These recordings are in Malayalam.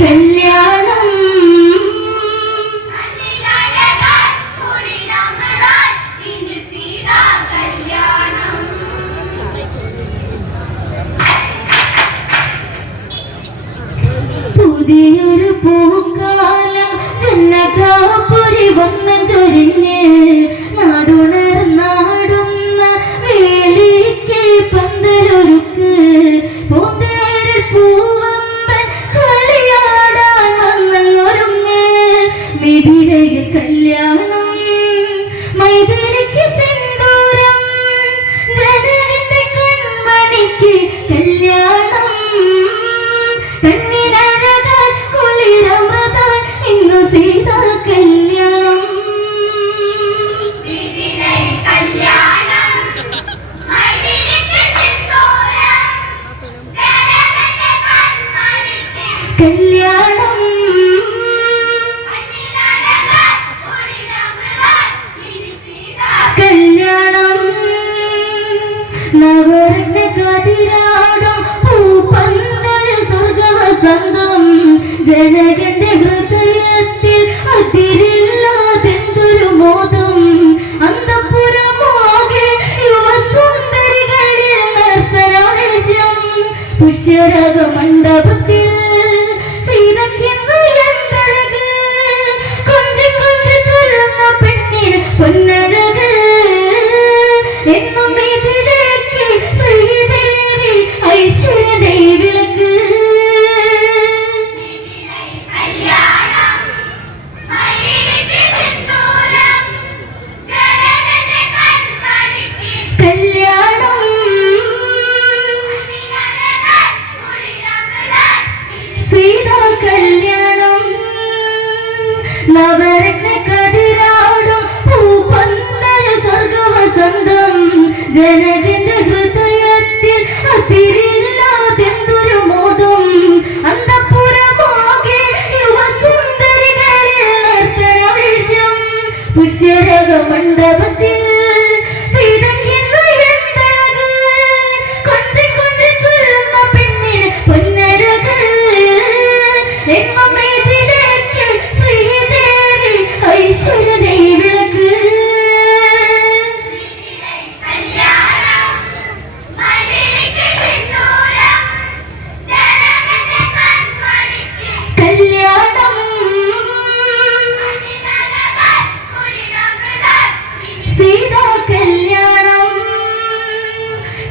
哎呀 നവരത്ന കതിരാടും ഹൃദയത്തിൽ മണ്ഡപത്തിൽ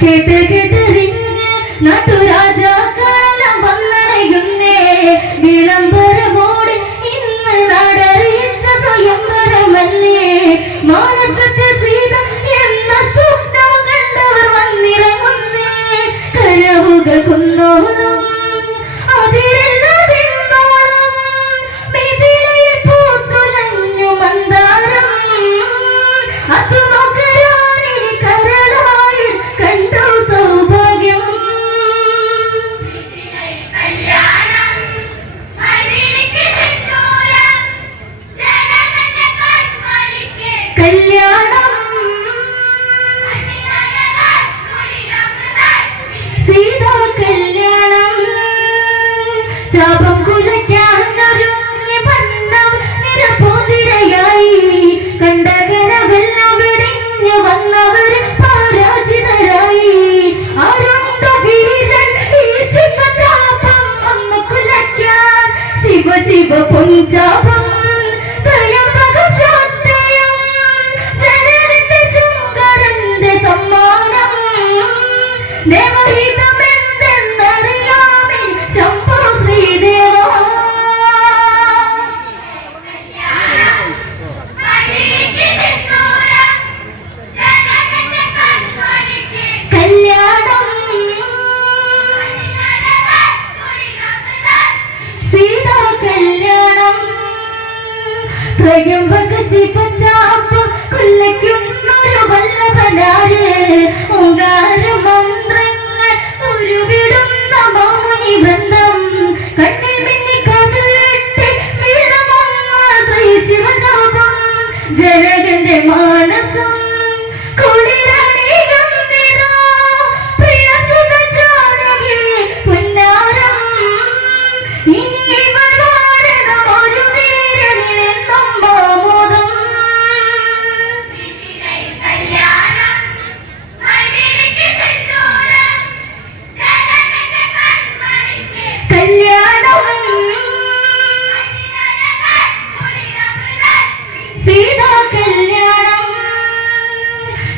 കേട്ട് കേട്ടറിഞ്ഞ് നാട്ടുരാജാക്കൾ 我陪你走。ത്രയംബക ശിപചാപ്പ കൊല്ലയ്ക്കുന്നൊരു വല്ലഭനാര് ഓങ്കാര മന്ത്രങ്ങൾ ഉരുവിടുന്ന മൗനി ബന്ധം കണ്ണിൽ മിന്നി കതിലിട്ട് വെള്ളമൊന്ന ശ്രീ ശിവചാപം ജനകന്റെ മാനസം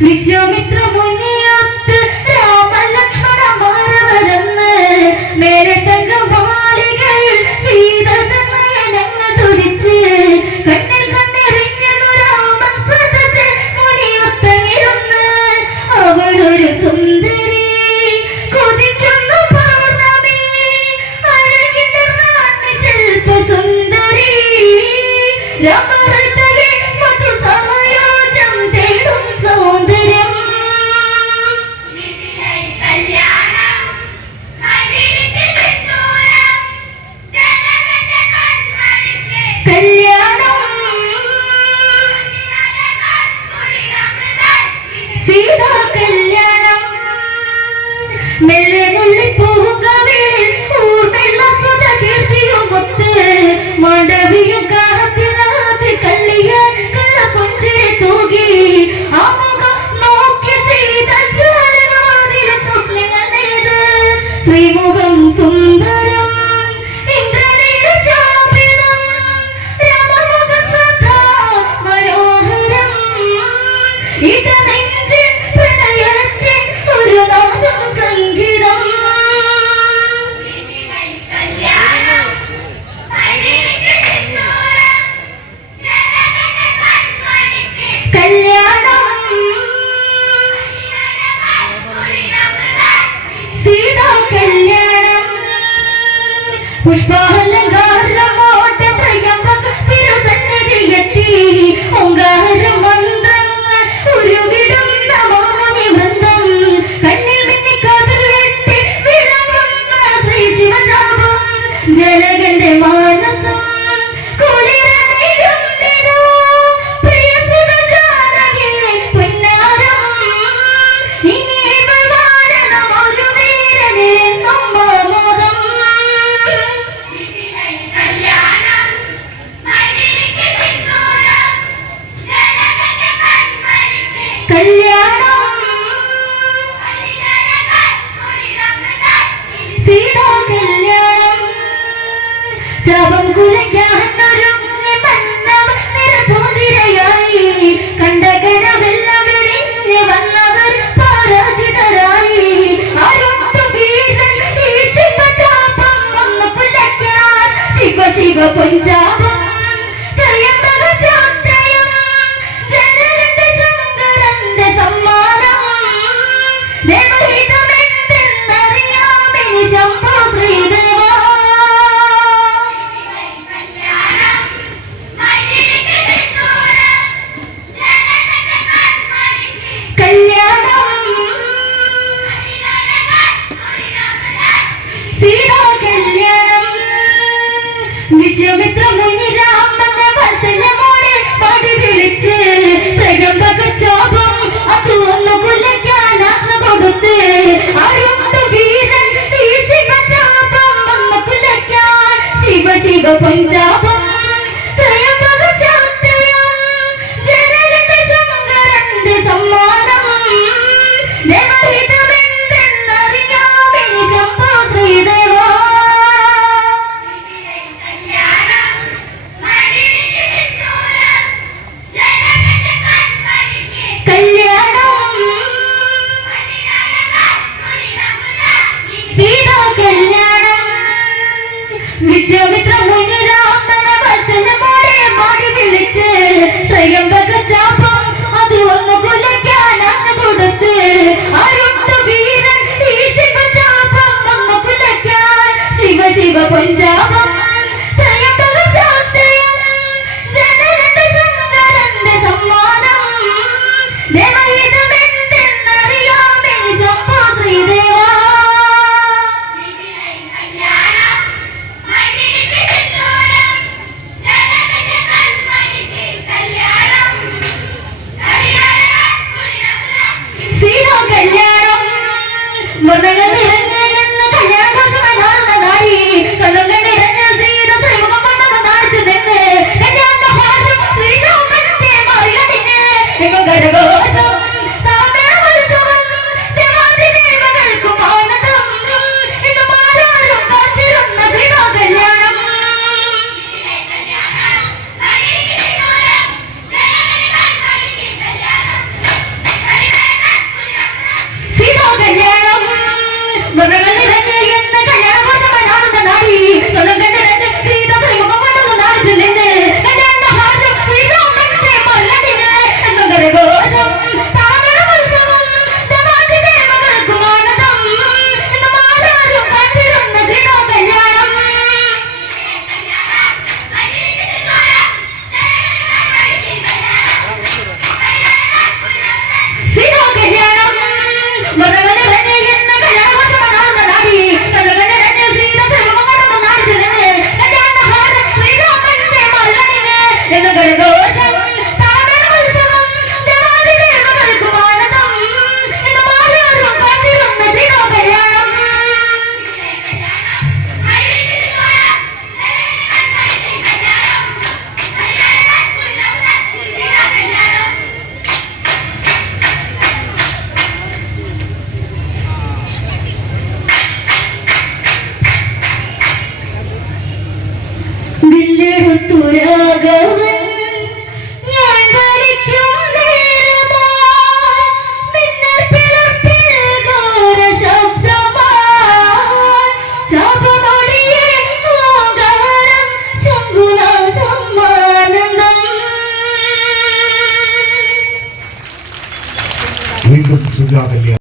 വിശ്വമിത്ര മുനിയൊത്ത് രാമലക്ഷ്മണ മാറവരന്ന് മേലെ തങ്ക ബാലികൾ സീത നയനങ്ങൾ തുടിച്ച് കണ്ണിൽ കണ്ണെറിഞ്ഞു രാമൻ സദസ് മുനിയൊത്തങ്ങിരുന്ന് അവളൊരു സുന്ദരി Yeah. പുഷ്പാഹ വീണ്ടും സുജാതയ്യ